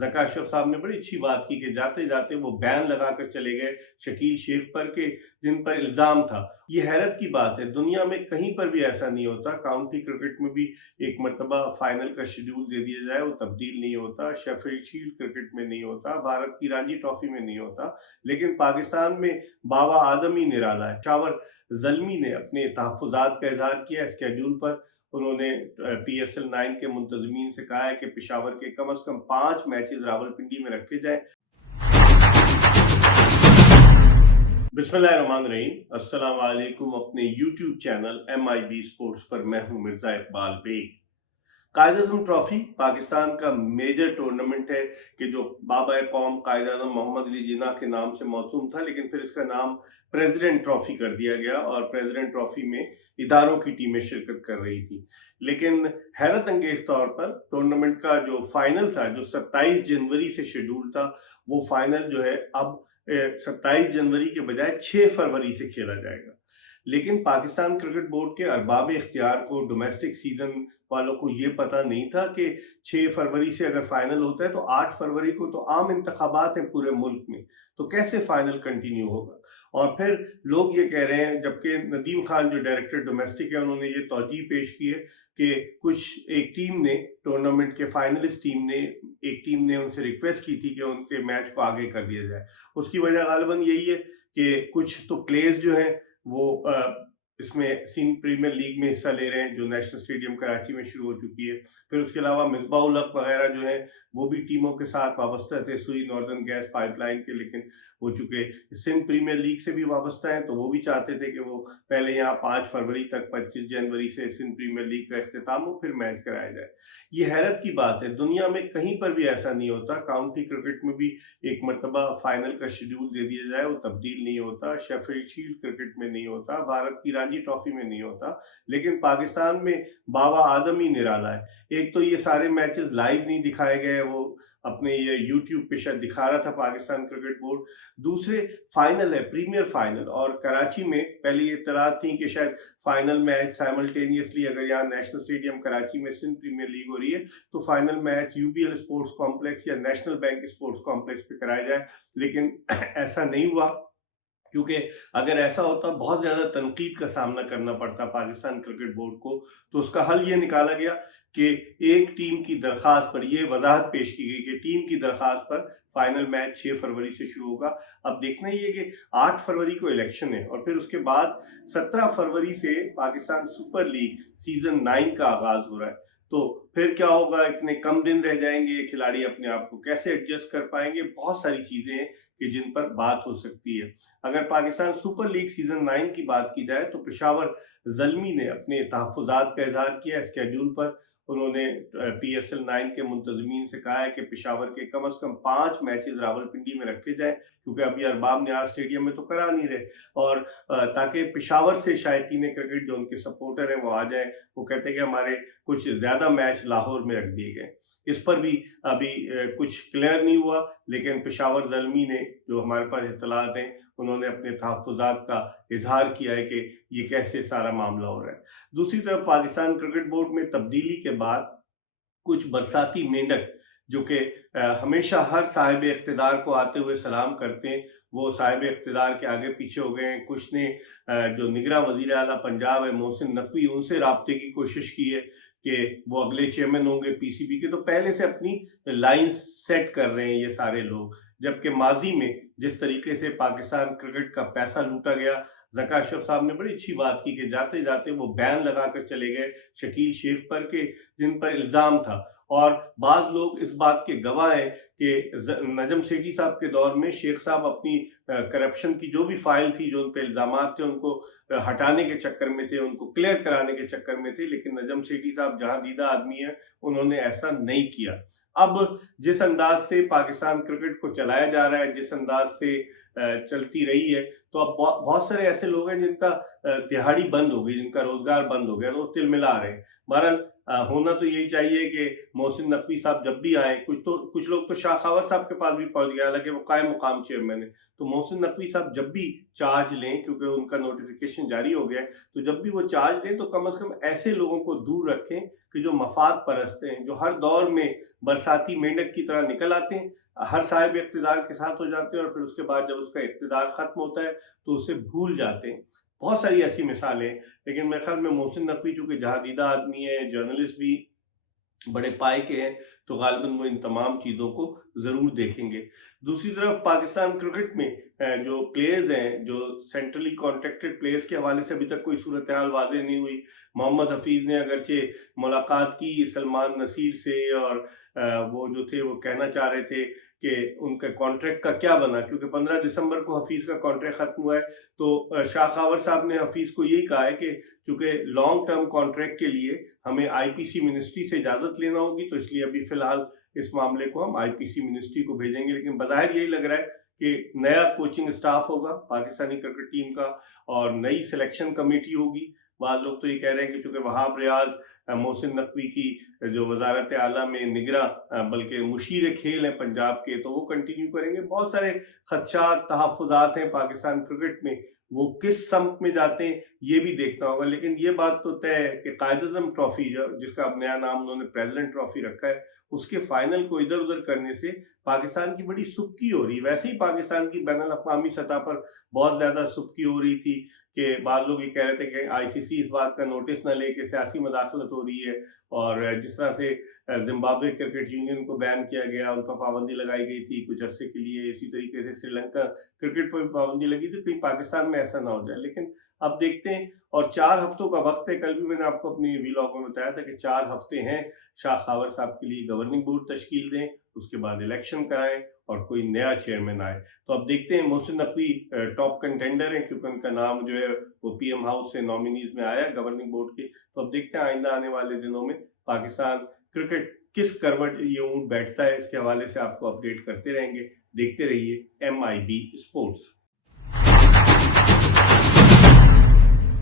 ज़का अशरफ साहब ने बड़ी अच्छी बात की कि जाते जाते वो बैन लगा कर चले गए शकील शेख पर के जिन पर इल्ज़ाम था। ये हैरत की बात है, दुनिया में कहीं पर भी ऐसा नहीं होता। काउंटी क्रिकेट में भी एक मरतबा फाइनल का शेड्यूल दे दिया जाए, वो तब्दील नहीं होता। शेफील्ड शील्ड क्रिकेट में नहीं होता, भारत की रणजी ट्रॉफी में नहीं होता, लेकिन पाकिस्तान में बाबा आदम ही निराला है। पेशावर ज़ल्मी ने अपने तहफ़्फ़ुज़ात का इज़हार किया स्केड्यूल पर। उन्होंने PSL 9 के मुंतज़मीन से कहा है कि पेशावर के कम अज़ कम 5 मैचेस रावलपिंडी में रखे जाएं। बिस्मिल्लाहिर्रहमानिर्रहीम, अस्सलाम वालेकुम। अपने YouTube चैनल MIB स्पोर्ट्स पर मैं हूं मिर्जा इकबाल बेग। कायद-ए-आज़म ट्रॉफी पाकिस्तान का मेजर टूर्नामेंट है कि जो बाबा कौम कायद-ए-आज़म मोहम्मद अली जिन्ना के नाम से मौसूम था, लेकिन फिर इसका नाम प्रेसिडेंट ट्रॉफी कर दिया गया और प्रेसिडेंट ट्रॉफी में इदारों की टीमें शिरकत कर रही थी। लेकिन हैरत अंगेज तौर पर टूर्नामेंट का जो फाइनल था, जो 27 जनवरी से शेड्यूल था, वो फाइनल जो है अब 27 जनवरी के बजाय 6 फरवरी से खेला जाएगा। लेकिन पाकिस्तान क्रिकेट बोर्ड के अरबाब इख्तियार को, डोमेस्टिक सीजन वालों को ये पता नहीं था कि 6 फरवरी से अगर फाइनल होता है तो 8 फरवरी को तो आम इंतखाबात हैं पूरे मुल्क में, तो कैसे फाइनल कंटिन्यू होगा। और फिर लोग ये कह रहे हैं, जबकि नदीम खान जो डायरेक्टर डोमेस्टिक है, उन्होंने ये तौजीह पेश की है कि एक टीम ने, टूर्नामेंट के फाइनलिस्ट एक टीम ने उनसे रिक्वेस्ट की थी कि उनके मैच को आगे कर दिया जाए। उसकी वजह गालिबन यही है कि कुछ तो प्लेयर्स जो हैं वो इसमें सिंध प्रीमियर लीग में हिस्सा ले रहे हैं, जो नेशनल स्टेडियम कराची में शुरू हो चुकी है। फिर उसके अलावा मिसबाउल हक वगैरह जो है वो भी टीमों के साथ वाबस्ता थे, सुई नॉर्दर्न गैस पाइपलाइन के, लेकिन वो चूंकि सिंध प्रीमियर लीग से भी वाबस्ता है तो वो भी चाहते थे कि वो पहले यहाँ 5 फरवरी तक 25 जनवरी से सिंध प्रीमियर लीग का इख्तिताम हो, फिर मैच कराया जाए। ये हैरत की बात है, दुनिया में कहीं पर भी ऐसा नहीं होता। काउंटी क्रिकेट में भी एक मरतबा फाइनल का शेड्यूल दे दिया जाए, वो तब्दील नहीं होता। शेफील्ड शील्ड क्रिकेट में नहीं होता, भारत की रणजी ट्रॉफी में नहीं होता, लेकिन पाकिस्तान में बाबा आदम ही निराला है। एक तो ये सारे मैचेस लाइव नहीं दिखाए गए, वो अपने ये YouTube पे शायद दिखा रहा था पाकिस्तान क्रिकेट बोर्ड। दूसरे फाइनल है, प्रीमियर फाइनल, और कराची में पहले ये इत्तलात थी कि शायद फाइनल मैच साइमल्टेनियसली, अगर यहाँ नेशनल स्टेडियम कराची में सिंध प्रीमियर लीग हो रही है तो final match UBL sports complex या नेशनल बैंक स्पोर्ट्स कॉम्प्लेक्स पे कराया जाए, लेकिन ऐसा नहीं हुआ। क्योंकि अगर ऐसा होता बहुत ज़्यादा तनकीद का सामना करना पड़ता पाकिस्तान क्रिकेट बोर्ड को। तो उसका हल ये निकाला गया कि एक टीम की दरख्वास्त पर, ये वजाहत पेश की गई कि टीम की दरख्वास्त पर फाइनल मैच 6 फरवरी से शुरू होगा। अब देखना ये कि 8 फरवरी को इलेक्शन है और फिर उसके बाद 17 फरवरी से पाकिस्तान सुपर लीग सीजन 9 का आगाज हो रहा है। तो फिर क्या होगा, इतने कम दिन रह जाएंगे, खिलाड़ी अपने आप को कैसे एडजस्ट कर पाएंगे, बहुत सारी चीजें हैं कि जिन पर बात हो सकती है। अगर पाकिस्तान सुपर लीग सीजन 9 की बात की जाए तो पेशावर ज़ल्मी ने अपने तहफ़्फ़ुज़ात का इज़हार किया स्केड्यूल पर। उन्होंने PSL 9 के मुंतज़मीन से कहा है कि पेशावर के कम अज़ कम 5 मैचेस रावलपिंडी में रखे जाएं, क्योंकि अभी अरबाब नियाज़ स्टेडियम में तो करा नहीं रहे, और ताकि पेशावर से शायकीन क्रिकेट जो उनके सपोर्टर हैं वो आ जाए। वो कहते हैं कि हमारे कुछ ज़्यादा मैच लाहौर में रख दिए गए। इस पर भी अभी कुछ क्लियर नहीं हुआ, लेकिन पेशावर ज़ल्मी ने, जो हमारे पास इत्तलात हैं, उन्होंने अपने तहफ़्फ़ुज़ात का इज़हार किया है कि ये कैसे सारा मामला हो रहा है। दूसरी तरफ पाकिस्तान क्रिकेट बोर्ड में तब्दीली के बाद कुछ बरसाती मेंढक, जो कि हमेशा हर साहिब इक़्तिदार को आते हुए सलाम करते हैं, वो साहिब इक़्तिदार के आगे पीछे हो गए हैं। कुछ ने जो निगरां वज़ीर आला पंजाब है मोहसिन नकवी, उनसे राब्ते की कोशिश की है कि वो अगले चेयरमैन होंगे PCB के, तो पहले से अपनी लाइन्स सेट कर रहे हैं ये सारे लोग। जबकि माजी में जिस तरीके से पाकिस्तान क्रिकेट का पैसा लूटा गया, ज़का अशरफ साहब ने बड़ी अच्छी बात की कि जाते जाते वो बैन लगा कर चले गए शकील शेख पर के जिन पर इल्ज़ाम था। और बाद लोग इस बात के गवाह हैं कि नजम सेठी साहब के दौर में शेख साहब अपनी करप्शन की जो भी फाइल थी, जो उन पर इल्ज़ामात थे, उनको हटाने के चक्कर में थे, उनको क्लियर कराने के चक्कर में थे, लेकिन नजम सेठी साहब जहां दीदा आदमी है, उन्होंने ऐसा नहीं किया। अब जिस अंदाज से पाकिस्तान क्रिकेट को चलाया जा रहा है, जिस अंदाज से चलती रही है, तो अब बहुत सारे ऐसे लोग हैं जिनका दिहाड़ी बंद हो गई, जिनका रोजगार बंद हो गया, तो वो तिलमिला रहे हैं। बहरहाल होना तो यही चाहिए कि मोहसिन नकवी साहब जब भी आए, कुछ लोग तो शाह खावर साहब के पास भी पहुंच गया, हालांकि वो कायम मुकाम चेयरमैन है, तो मोहसिन नकवी साहब जब भी चार्ज लें, क्योंकि उनका नोटिफिकेशन जारी हो गया है, तो जब भी वो चार्ज लें तो कम से कम ऐसे लोगों को दूर रखें कि जो मफाद परस्त हैं, जो हर दौर में बरसाती मेंढक की तरह निकल आते हैं, हर साहिब इख्तिदार के साथ हो जाते हैं और फिर उसके बाद जब उसका इख्तिदार खत्म होता है तो उसे भूल जाते हैं। बहुत सारी ऐसी मिसालें हैं, लेकिन मेरे ख्याल में मोहसिन नकवी चूंकि जहादीदा आदमी है, जर्नलिस्ट भी बड़े पाए के हैं, तो गालिबन वो इन तमाम चीज़ों को ज़रूर देखेंगे। दूसरी तरफ पाकिस्तान क्रिकेट में जो प्लेयर्स हैं, जो सेंट्रली कॉन्ट्रैक्टेड प्लेयर्स के हवाले से अभी तक कोई सूरत हाल वाज़ेह नहीं हुई। मोहम्मद हफीज़ ने अगरचे मुलाकात की सलमान नसीर से, और वो जो थे वो कहना चाह रहे थे कि उनका कॉन्ट्रैक्ट का क्या बना, क्योंकि 15 दिसंबर को हफीज़ का कॉन्ट्रैक्ट ख़त्म हुआ है। तो शाह खावर साहब ने हफीज़ को यही कहा है कि चूँकि लॉन्ग टर्म कॉन्ट्रैक्ट के लिए हमें आईपीसी मिनिस्ट्री से इजाज़त लेना होगी, तो इसलिए अभी फ़िलहाल इस मामले को हम आईपीसी मिनिस्ट्री को भेजेंगे। लेकिन बज़ाहिर यही लग रहा है कि नया कोचिंग स्टाफ होगा पाकिस्तानी क्रिकेट टीम का और नई सिलेक्शन कमेटी होगी। बाद लोग तो ये कह रहे हैं कि चूँकि वहाब रियाज मोहसिन नकवी की जो वजारत आला में निगरां बल्कि मुशीर खेल हैं पंजाब के, तो वो कंटिन्यू करेंगे। बहुत सारे खदशात, तहफ़्फ़ुज़ात हैं पाकिस्तान क्रिकेट में, वो किस सम्त में जाते हैं ये भी देखना होगा। लेकिन ये बात तो तय है कि कायद-ए-आज़म ट्रॉफी जिसका अब नया नाम उन्होंने प्रेसिडेंट ट्रॉफी रखा है, उसके फाइनल को इधर उधर करने से पाकिस्तान की बड़ी सुबकी हो रही है। वैसे ही पाकिस्तान की बैनुल अक़वामी सतह पर बहुत ज़्यादा सुबकी हो रही थी कि बाद लोग ये कह रहे थे कि आईसीसी इस बात का नोटिस न ले कि सियासी मदाखलत हो रही है, और जिस तरह से जिम्बाब्वे क्रिकेट यूनियन को बैन किया गया, उन पर पाबंदी लगाई गई थी कुछ अरसे के लिए, इसी तरीके से श्रीलंका क्रिकेट पर भी पाबंदी लगी थी, कहीं पाकिस्तान में ऐसा ना हो जाए। लेकिन अब देखते हैं, और 4 हफ्तों का वक्त है। कल भी मैंने आपको अपनी वीलॉग में बताया था कि 4 हफ्ते हैं शाह खावर साहब के लिए, गवर्निंग बोर्ड तश्कील दें, उसके बाद इलेक्शन कराएं और कोई नया चेयरमैन आए। तो अब देखते हैं। मोहसिन नकवी टॉप कंटेंडर है, क्योंकि उनका नाम जो है वो पीएम हाउस से नॉमिनीज में आया गवर्निंग बोर्ड के। तो अब देखते हैं आइंदा आने वाले दिनों में पाकिस्तान क्रिकेट किस करवट ये ऊंट बैठता है। इसके हवाले से आपको अपडेट करते रहेंगे। देखते रहिए MIB स्पोर्ट्स।